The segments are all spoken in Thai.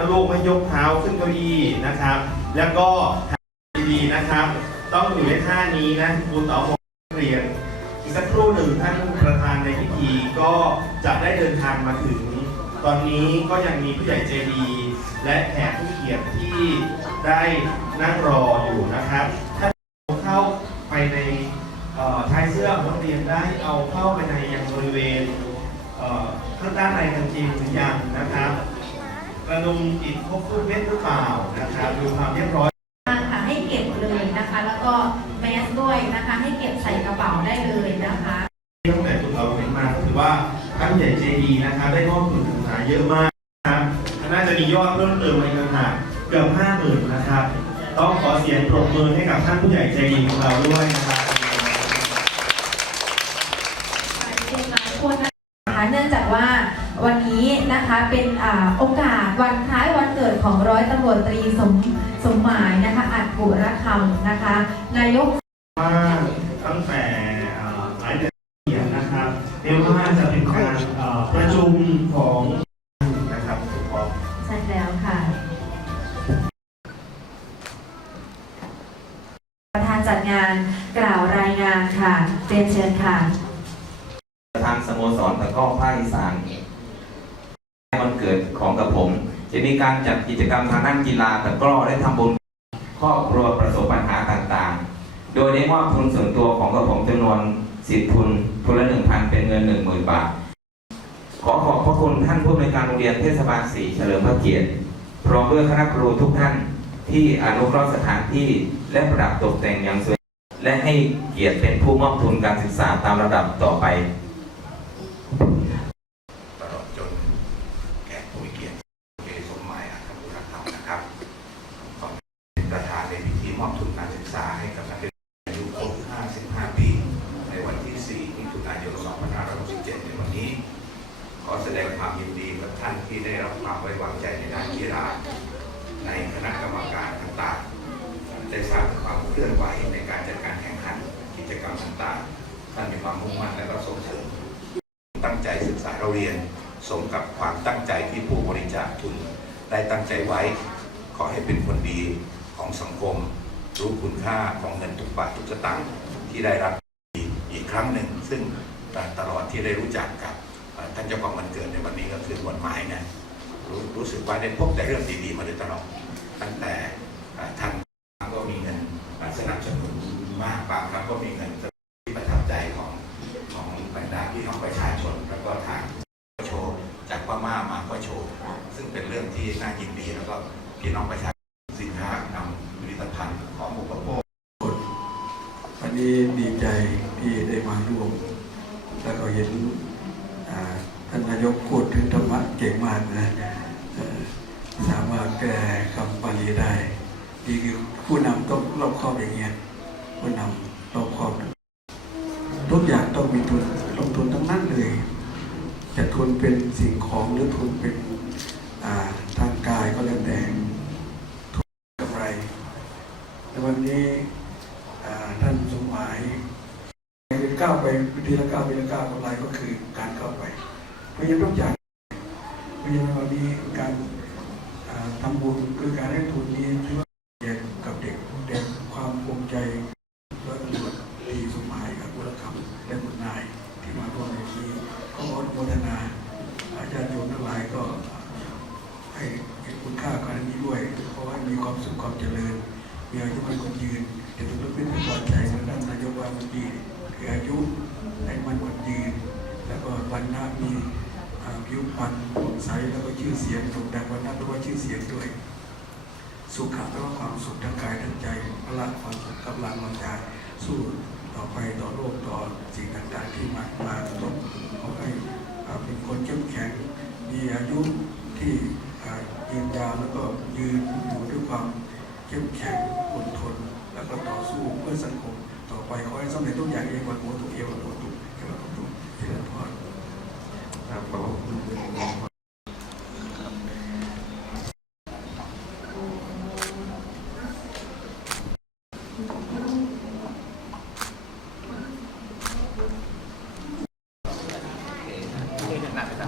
นะลูกไม่ยกเท้าขึ้นเก้าอี้นะครับ แล้วก็ดีๆนะครับ ต้องอยู่ในท่านี้นะคุณต่อบอกนักเรียนอีกสักครู่หนึ่งท่านประธานในพิธีก็จะได้เดินทางมาถึง ตอนนี้ก็ยังมีผู้ใหญ่ใจดีและแขกผู้เกียรติที่ได้นั่งรออยู่นะครับถ้าเข้าไปในเอ่อชายเสื้อของนักเรียนได้เอาเข้าไปในยังบริเวณเอ่อข้างด้านในกางเกงหรือยังนะครับกระดุมติดครบทุก เม็ดหรือเปล่านะครับดูความเรียบร้อยค่ะให้เก็บเลยนะคะ แล้วก็แมสด้วยนะคะ ให้เก็บใส่กระเป๋าได้เลยนะคะตั้งแต่ตุเราเห็นมาก็ถือว่าท่านใหญ่ใจดีนะครับได้มอบทุนการศึกษาเยอะมากนะครับน่าจะมียอดเพิ่มเติมในต่างหากเกือบห้าหมื่นนะครับ ต้องขอเสียงปรบมือให้กับท่านผู้ใหญ่ใจดีของเราด้วยนะครับเด็กหลายคนนะคะเนื่องจากว่าวันนี้นะคะเป็นอ่าโอกาสวันคล้ายวันเกิด ของร้อยตำรวจตรีสมสมหมายนะคะ อัดบุรคำนะคะ นายกว่าตั้งแต่เอ่อหลายเดือนเขียนนะครับเรียกว่าจะเป็นการเอ่อประชุมของนะครับถูกต้องใช่แล้วค่ะ ประธานจัดงานกล่าวรายงานค่ะเรียนเชิญค่ะทางสโมสรตะกร้อภาคอีสานวันเกิดของกับผม จะมีการจัดกิจกรรมทางด้านกีฬาตะกร้อและทำบุญครอบครัวประสบปัญหาต่างๆ โดยได้มอบทุนส่วนตัวของกับผมจำนวนสิบทุนทุนละหนึ่งพันเป็นเงินหนึ่งหมื่นบาท ขอขอบพระคุณท่านผู้อำนวยการโรงเรียนเทศบาลสีเฉลิมพระเกียรติพร้อมด้วยคณะครูทุกท่านที่อนุเคราะห์สถานที่และประดับตกแต่งอย่างสวยและให้เกียรติเป็นผู้มอบทุนการศึกษาตามระดับต่อไป ตลอดจนแก่ผู้มีเกียรติเอสมหมายอัครบุรธรรมนะครับขอเป็นประธานในพิธีมอบทุนการศึกษาให้กับนักเรียนอายุครบ 55 ปี ในวันที่ 4 มิถุนายน 2567 ในวันนี้ ขอแสดงความยินดีกับท่านที่ได้รับค วามไว้วางใจในด้านกีฬาในคณะกรรมการต่างๆได้ทราบถึงความเคลื่อนไหวในการจัดการแข่งขันกิจกรรมต่างๆท่านมีความมุ่งมั่นและก็ส่งเสริมตั้งใจศึกษาเราเรียนสมกับความตั้งใจที่ผู้บริจาคทุนได้ตั้งใจไว้ ขอให้เป็นคนดีของสังคม รู้คุณค่าของเงินทุกบาททุกสตางค์ที่ได้รับอีกครั้งหนึ่ง ซึ่งตลอดที่ได้รู้จักกับท่านเจ้าของวันเกิดในวันนี้ก็คือวันหมายนะ รู้รู้สึกว่าได้พบแต่เรื่องดีๆมาโดยตลอดตั้งแต่ท่านก็มีเงินสนับสนุนมากบางครั้งก็มีเงินที่ประทับใจของของบรรดาพี่น้องประชาชน แล้วก็ทางโชว์จากพม่ามาก็โชว์ซึ่งเป็นเรื่องที่น่ายินดีแล้วก็พี่น้องประชาชนสินค้านำผลิตภัณฑ์ของอุปโภควันนี้ดีใจที่ได้มาร่วม แล้วก็เห็นท่านนายกพูดถึงธรรมะเก่งมากนะ แปลคำปาลีได้ดีคือผู้นำต้องรอบครอบอย่างเงี้ยผู้นำรอบครอบทุกอย่างต้องมีทุนลงทุนทั้งนั้นเลย จะทุนเป็นสิ่งของหรือทุนเป็นทางกายก็แล้วแต่ทุนกำไรในวันนี้ท่านสมหมายเป็นก้าวไปวิธีละก้าววิธีละก้าวกำไรก็คือการเข้าไปเพราะฉะนั้นทุกอย่างเพราะฉะนั้นวันนี้การอ่าทำบุญคือการให้ทุนนี้ถือว่าเด็กกับเด็กเด็กความภูมิ ใจและตำรวจดีสมหมายกับบุรคำและบุญนายที่มาร่วมในที่นี้ก็ขออนุโมทนาอาจารย์โยมทั้งหลายก็ให้เห็นคุณค่าการนี้ด้วยเพราะว่ามีความสุขความเจริญมีอายุมันคนยืนจะถูกเป็นผู้ปลอดใจเหมือท่านนายกวาเมื่อกี้คืออายุให้มันคนยืน แล้วก็วันหน้ามีอาผิวพรรณผ่องใสแล้วก็ชื่อเสียงโด่งดังวันหน้าแปลว่าชื่อเสียงด้วย สุขะแลว่าความสุขทั้งกายทั้งใจพละความกำลังวังใจสู้ต่อไปต่อโลกต่อสิ่งต่างๆที่มามาตกขอให้อ่าเป็นคนเข้มแข็งมีอายุที่อ่ายืนยาวแล้วก็ยืนอยู่ด้วยความ เข้มแข็งอดทน แล้วก็ต่อสู้เพื่อสังคม ต่อไปขอให้สำเร็จทุกอย่างเองวันโมตุเอวันโมตุเอวันโมตุเจริญพร ครับขอบคุณ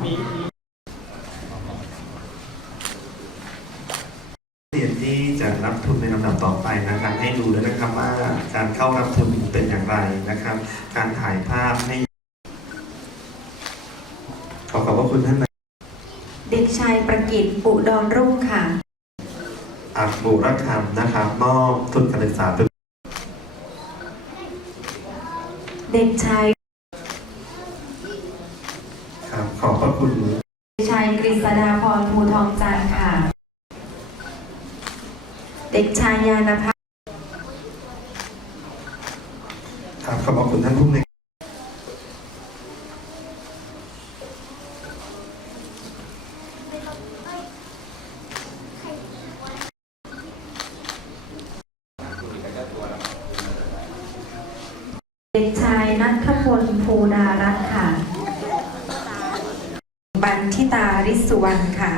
มีมีรับทุนในลำดับต่อไปนะครับ ให้ดูด้วยนะครับว่าการเข้ารับทุนเป็นอย่างไรนะครับ การถ่ายภาพให้ขอขอบพระคุณท่านนายเด็กชายประกิตอุดรรุ่งค่ะอักบุรคำนะครับมอบทุนการศึกษาเป็นเด็กชาย ษดาพรภูทองจันทร์ค่ะ เด็กชายยานพัฒน์ครับขอบพระคุณท่านผู้ในวยเด็กชายนัทพลภูดารัตน์ค่ะ บัน ทิตาริสุวรรณค่ะ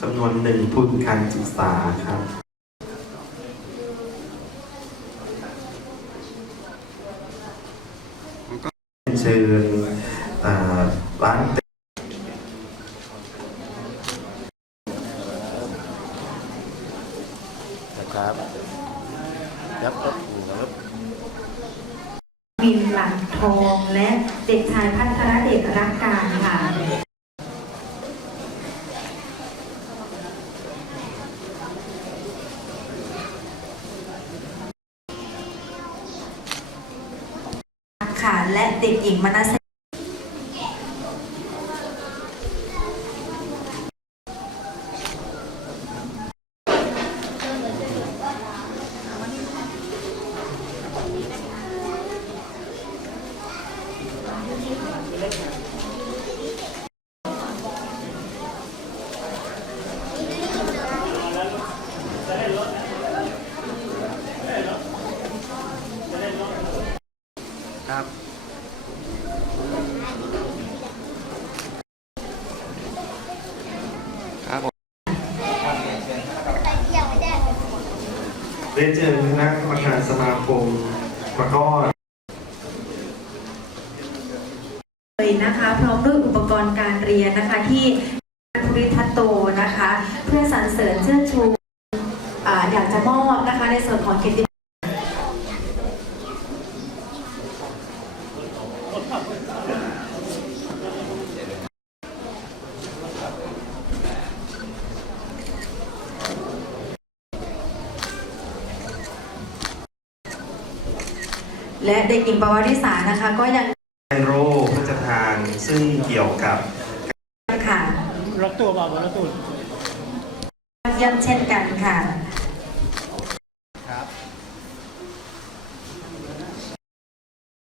จำนวนหนึ่งทุนการศึกษาครับ เชิญเอ่อร้าน นะ ครับยับครับครับมินหลังทองและเด็กชายพัทรเดชรักการค่ะค่ะและเด็กหญิงมนัส เจอคณะกรรมการสมาคมแล้วก็เลยนะคะ พร้อมด้วยอุปกรณ์การเรียนนะคะที่ภูริทัตโตนะคะ เพื่อสรรเสริญเชิดชูออยากจะมอบนะคะในส่วนของเกียรติ และเด็กหญิงปวาริสานะคะก็ยังโรคพระราชทานซึ่งเกี่ยวกับค่ะรถตู้เปล่ารถตู้เยี่ยมเช่นกันค่ะ